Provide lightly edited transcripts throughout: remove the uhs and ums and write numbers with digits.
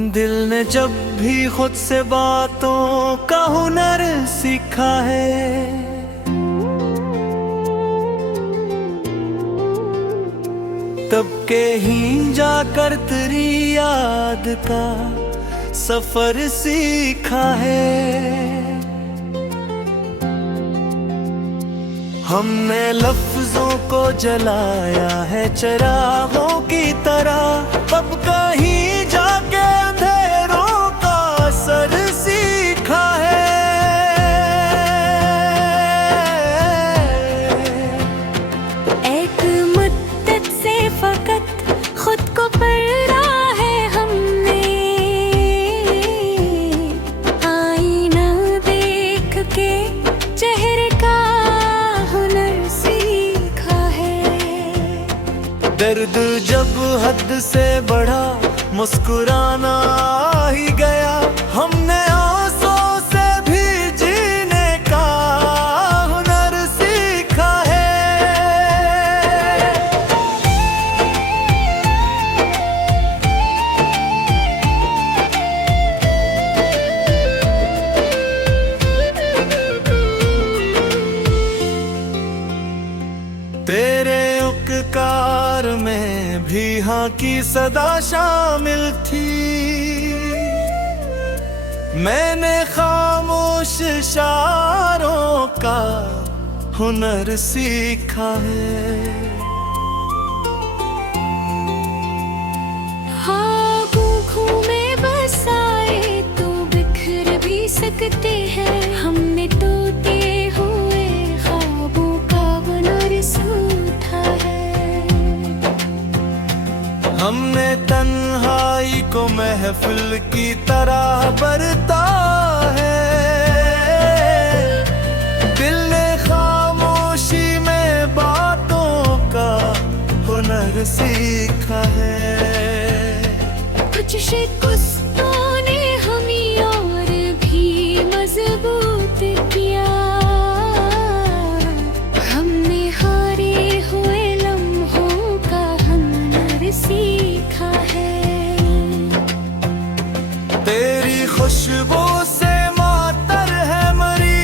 दिल ने जब भी खुद से बातों का हुनर सीखा है, तब के ही जाकर तेरी याद का सफर सीखा है। हमने लफ्जों को जलाया है चिरागों की तरह, तब कहीं जाके अंधेरों का असर सीखा है। एक मुद्दत से फकत खुद को पढ़ा है हमने, आईना देख के चेहरे का हुनर सीखा है। दर्द जब हद से बढ़ा मुस्कुराना ही गया, हमने आंसुओं से भी जीने का हुनर सीखा है। तेरे उपकार में भी हाँ की सदा शामिल थी, मैंने खामोश इशारों का हुनर सीखा है। हाँ, आँखों में बसाए तो बिखर भी सकते हैं, हमने टूटे हुए ख्वाबों का हुनर सीखा है। हमने तन्हाई को महफिल की तरह बरता है, दिल ने खामोशी में बातों का हुनर सीखा है। कुछ शिकस्तों ने हमें और भी मजबूत किया, हमने हारे हुए लम्हों का हुनर सीखा है। तेरी खुशबू से मातर है मरी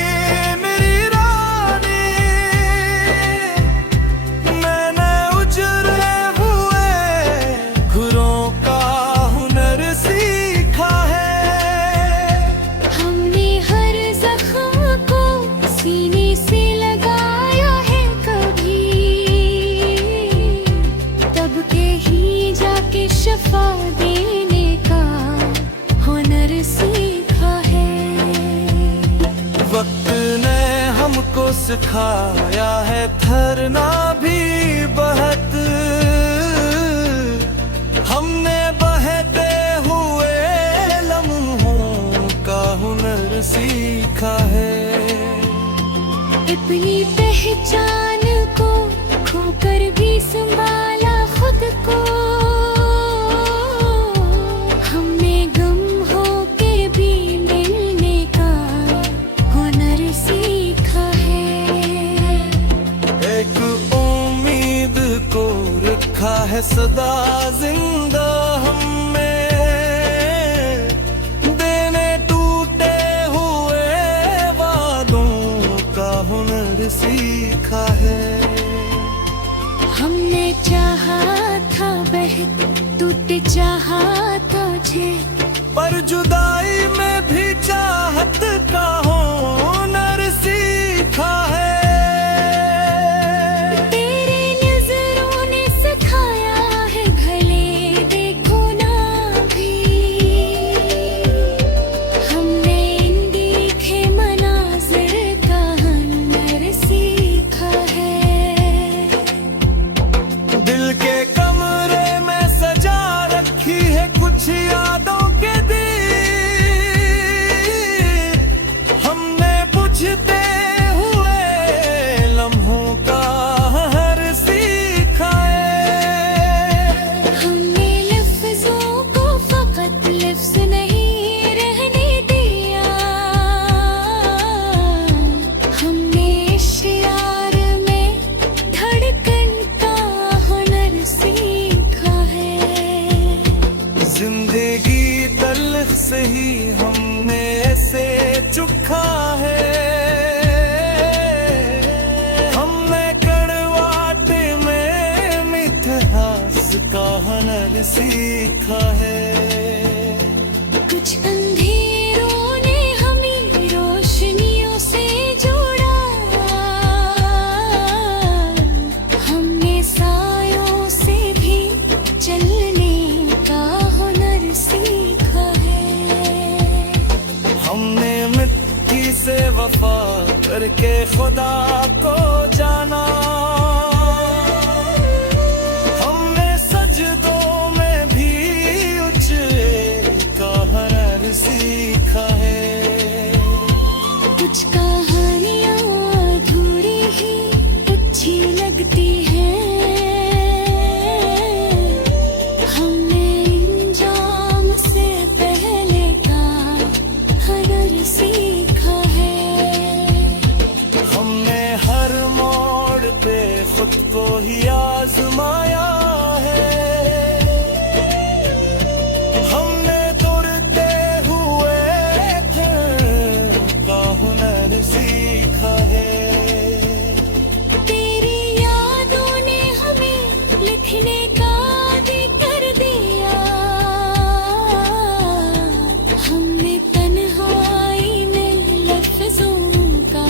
मेरी रानी, मैंने उजड़े हुए घरों का हुनर सीखा है। हमने हर जख्म को सीने से लगाया है कभी, तब के ही जाके शफा देने का हुनर सीखा है। वक्त ने हमको सिखाया है ठहरना भी बहुत, हमने बहते हुए लम्हों का हुनर सीखा है। अपनी पहचान को खोकर भी संभाला खुद को, हमने गम होके भी मिलने का हुनर सीखा है। एक उम्मीद को रखा है सदा जिंदा हमें, देने टूटे हुए वादों का हुनर सीखा है। हमने चाहा था बहक टूटे, चाहा था झेल, पर जुदाई में भी चाहत का हुनर सीखा है। तेरे नजरों ने सिखाया है भले देखो ना भी, हमने इन देखे मनाज़िर का हुनर सीखा है। दिल के कमरे में सजा रखी है कुछ यादों के दी, हमने बुझते हुए लम्हों का हर सीखा है। हमने लफ्जों को फकत लफ्ज नहीं रहने दिया, हमने इश्यार में धड़कन का हुनर सीखा है। जिंदगी से ही हमने ऐसे चुखा है। हमने कड़वाट में मिठास का हुनर सीखा है। कुछ अंधेरों ने हमें रोशनियों से जोड़ा, हमने सायों से भी चलने का हुनर सीखा है। हमने मिट्टी से वफा करके खुदा को जाना। हमने सजदों में भी उछले का हुनर सीखा है। कुछ कहानियाँ अधूरी ही अच्छी लगती हैं, हमने इंजाम से पहले का हुनर सीखा है। हमने हर मोड़ पे खुद को ही आजमाया है। हमने दौड़ते हुए का हुनर सीखा है। तेरी यादों ने हमें लिखने का आदी कर दिया, हमने तन्हाई में लफ्जों का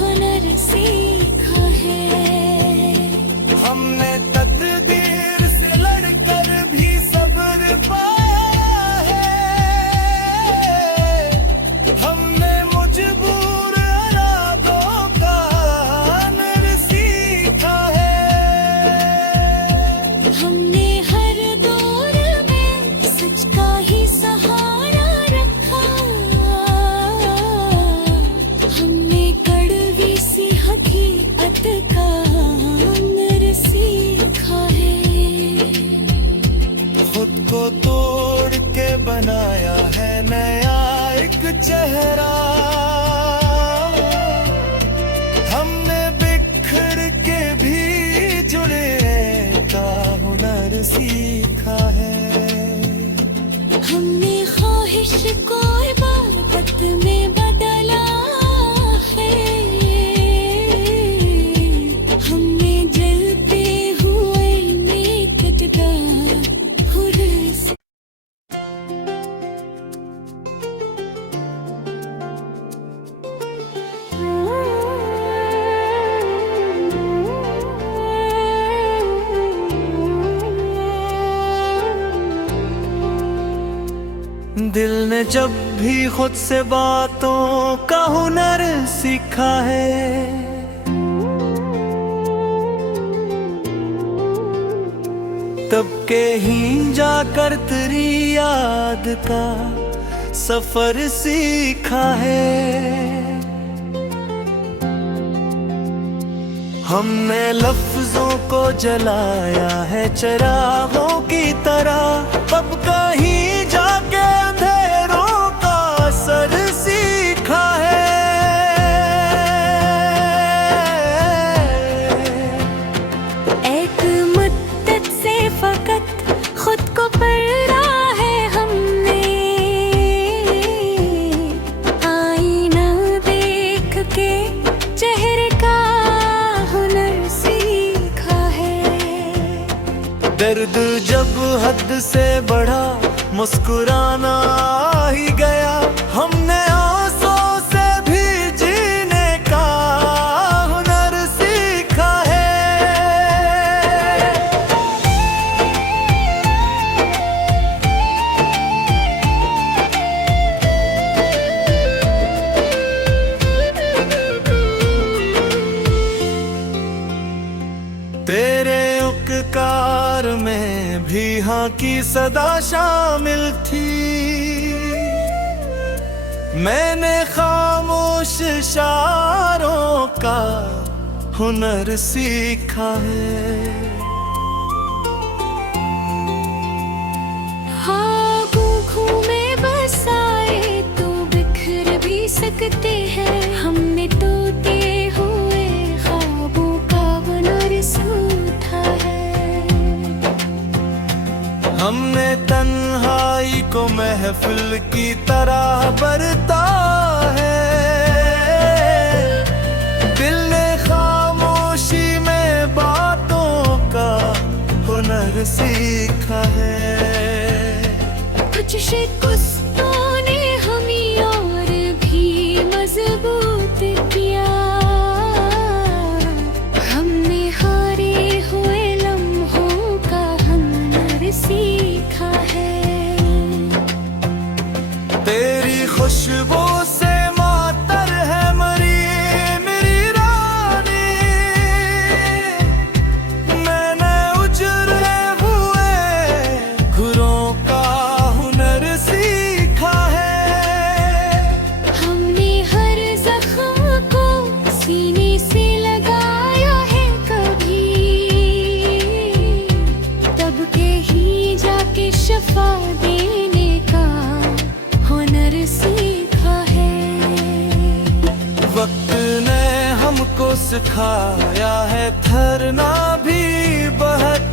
हुनर सीखा है। हमने तकदीर से लड़कर भी सब्र पाया है। हमने मजबूर इरादों का हुनर सीखा है। हमने हर दौर में सच का ही सहारा रखा, हमने कड़वी सी हकीकत का हुनर सीखा है। खुद को तोड़ के बनाया है नया एक चेहरा। हमने बिखर के भी जुड़े का हुनर सीखा है। हमने ख्वाहिश को इबादत में बदला है, हमने जलते हुए नेकट का हुनर सीखा। दिल ने जब भी खुद से बातों का हुनर सीखा है। तब के ही जाकर तेरी याद का सफर सीखा है। हमने लफ्जों को जलाया है चिरागों की तरह। तब कहीं जाके अंधेरों का असर सीखा है। एक मुद्दत से फकत खुद को पढ़ा है हमने, आईना देख के चेहरे का हुनर सीखा है। दर्द जब हद से बढ़ा मुस्कुराना ही गया। हमने आंसुओं से भी जीने का हुनर सीखा है। तेरे उपकार में भी हाँ की सदा शामिल थी। मैंने खामोश इशारों का हुनर सीखा है। हाँ गूंखों में बसाए तो बिखर भी सकते हैं, हमने तोते हुए ख्वाबों का हुनर सीखा है। हमने तन्हाई को महफिल की तरह बरता है, दिल ने खामोशी में बातों का हुनर सीखा है। कुछ शिकस्तों ने हमें और भी मजबूत किया, हमने हारे हुए लम्हों का हुनर सीखा है। तेरी खुशबू से मातर है मरी मेरी रानी, मैंने उजड़े हुए घरों का हुनर सीखा है। हमने हर जख्म को सीने से लगाया है कभी, तब के ही जाके शफा देने का हुनर सीखा है। वक्त ने हमको सिखाया है ठहरना भी बहुत,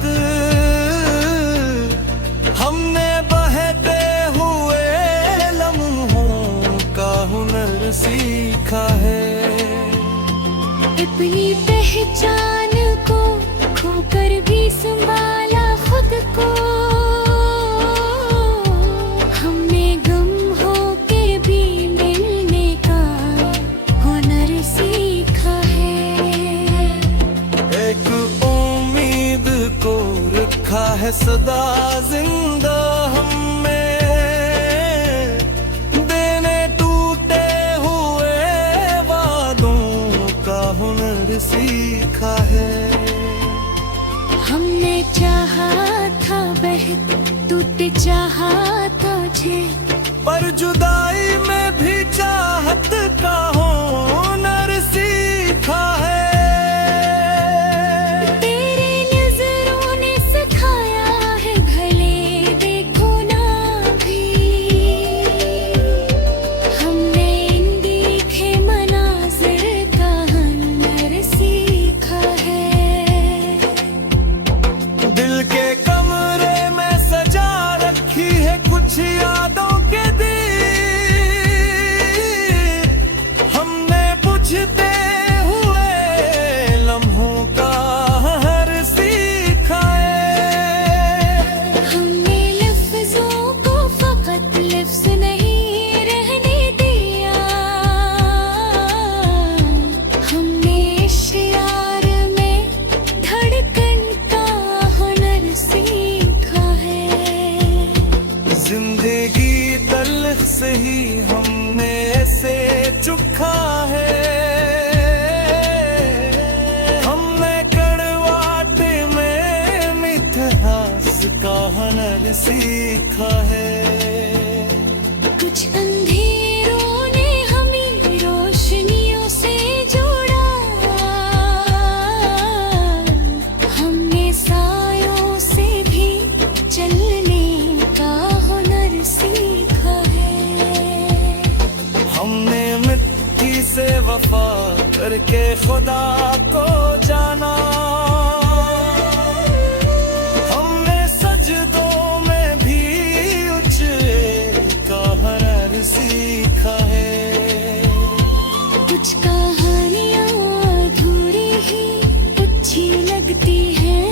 हमने बहते हुए लम्हों का हुनर सीखा है। अपनी पहचान को खोकर भी संभाला खुद को, हमने गम हो के भी मिलने का हुनर सीखा है। एक उम्मीद को रखा है सदा जिंदा हमें, देने टूटे हुए वादों का हुनर सीखा है। हमने चाहा था बहत टूट चाहा था झेल, पर जुदाई में भी चाहत का हुनर सीखा है। तेरे नजरों ने सिखाया है भले देखो ना भी, हमने इन देखे मनाजिर का हुनर सीखा है। दिल के कमरे में सजा रखी है कुछ यादों के दीप, हमने बुझते हुए लम्हों का हर सीखा है। हमने लफ्जों को फकत लफ्ज नहीं रहने दिया, हमने इश्यार में धड़कन का हुनर सीखा है। जिंदगी तल्ख से ही हमने से चुखा है, हमने कड़वाट में मिठास का हुनर सीखा है। कुछ अंधेरों ने हमें रोशनियों से जोड़ा, हमने सायों से भी चलने का हुनर सीखा है। हमने मिट्टी से वफा करके खुदा को जाना, हमने सजदों में भी उछले का हुनर सीखा है। कुछ कहानियाँ अधूरी ही अच्छी लगती हैं,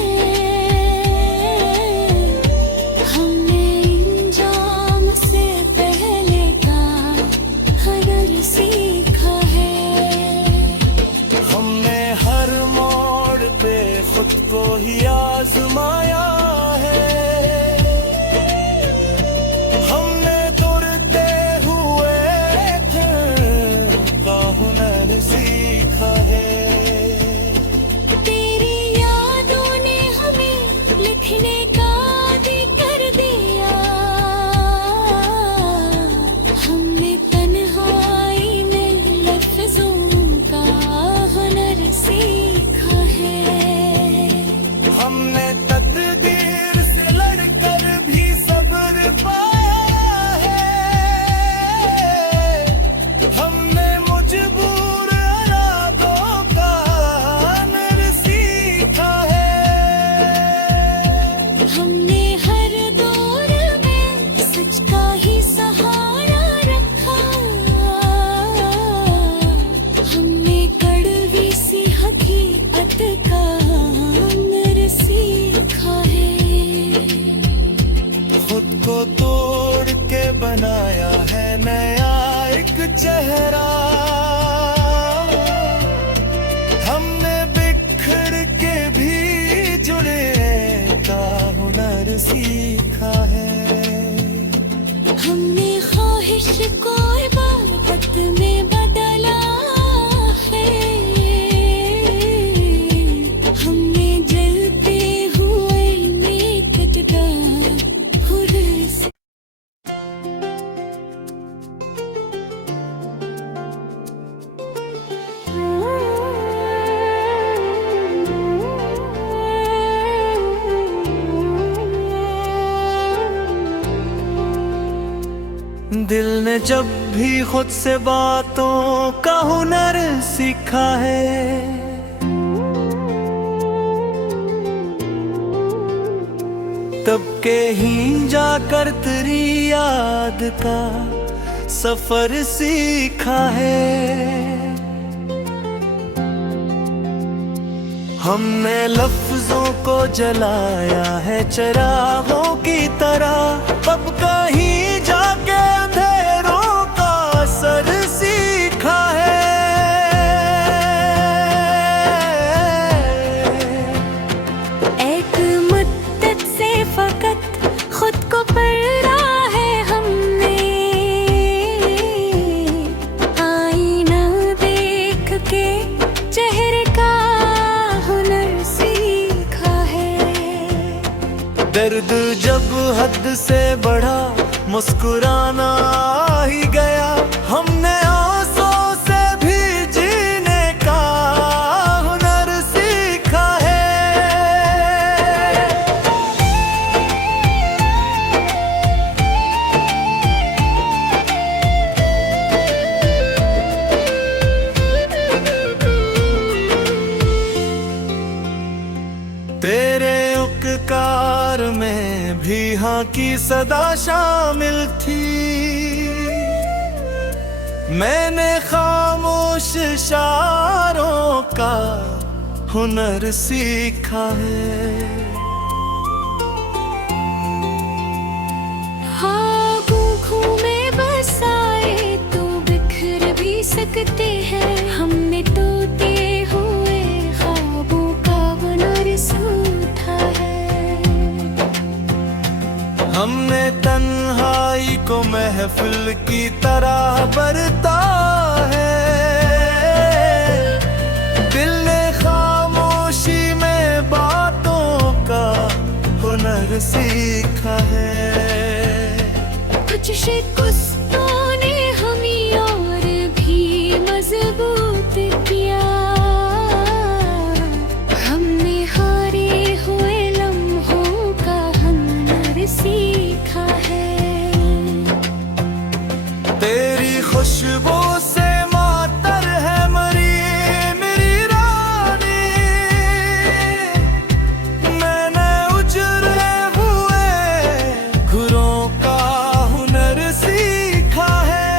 हमने इंजाम से पहले का हुनर सीखा है। हमने हर मोड़ पे खुद को ही आजमाया है, हमने दौड़ते हुए का हुनर सीखा खुद को तोड़ के बनाया है नया एक चेहरा। हमने बिखर के भी जुड़े का हुनर सीखा है। हमने ख्वाहिश को इबादत में बदला है। हमने जलते हुए में कटदा हुनर से। दिल ने जब भी खुद से बातों का हुनर सीखा है, तब के ही जाकर तेरी याद का सफर सीखा है। हमने लफ्जों को जलाया है चिरागों की तरह, तब कहीं जाके अंधेरों का असर सीखा है। एक मुद्दत से फकत खुद को पढ़ा है हमने। आईना देख के चेहरे का हुनर सीखा है। दर्द जब हद से बढ़ा मुस्कुराना ही गया। हमने आंसुओं से भी जीने का हुनर सीखा है। तेरे उपकार में भी हाँ की सदा शामिल थी। मैंने खामोश इशारों का हुनर सीखा है। हाँ गूंखों में बसाए तो बिखर भी सकते हैं। हमने तोते हुए ख्वाबों का हुनर सूखा है। हमने तन्हाई को महफिल की तरह बरता है। दिल ने खामोशी में बातों का हुनर सीखा है। कुछ शिकस्तों ने हमें और भी मजबूत किया। हमने हारे हुए लम्हों का हुनर सीखा है। तेरी खुशबू से मातर है मरी मेरी रानी। मैंने उजड़े हुए घरों का हुनर सीखा है।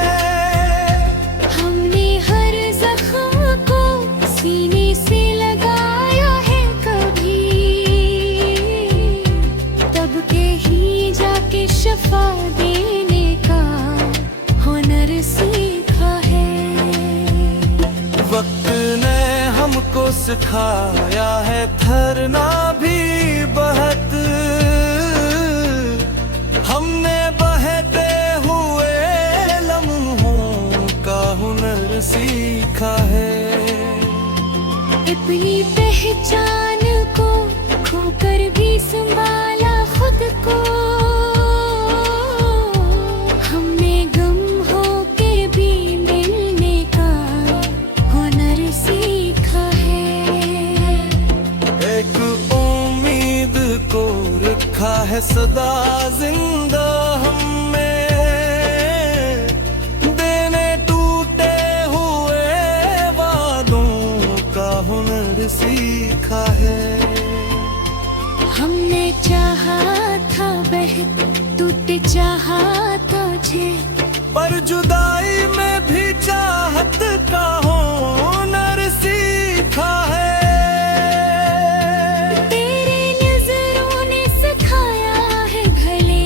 हमने हर जख्म को सीने से लगाया है कभी, तब के ही जाके शफा देने का हुनर सीखा है। वक्त ने हमको सिखाया है ठहरना भी बहुत। हमने बहते हुए लम्हों का हुनर सीखा है। अपनी पहचान को खोकर भी संभाला खुद को। हमने गम हो के भी मिलने का हुनर सीखा है। एक उम्मीद को रखा है सदा जिंदा हमें। देने टूटे हुए वादों का हुनर सीखा है। हमने चाहा था बहक टूटे, चाहा था झे, पर जुदाई में भी चाहत का हुनर सीखा है। तेरे नजरों ने सिखाया है भले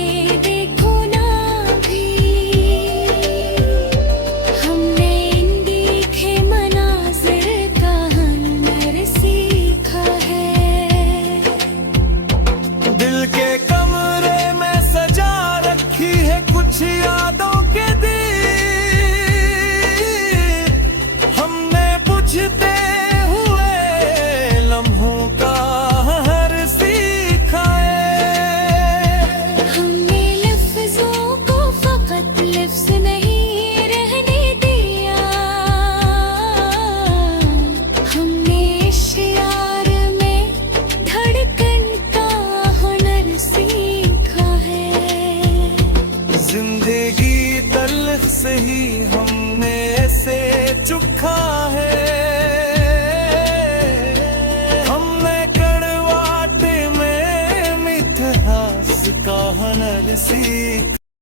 कुछ यादों के दीप हमने बुझते हुए लम्हों का हर सीखा है। हमने लफ्जों को फकत लफ्ज नहीं रहने दिया, हमने इश्यार में धड़कन का हुनर सीखा है। जिंदगी तल्ख से ही हमने से चुखा है।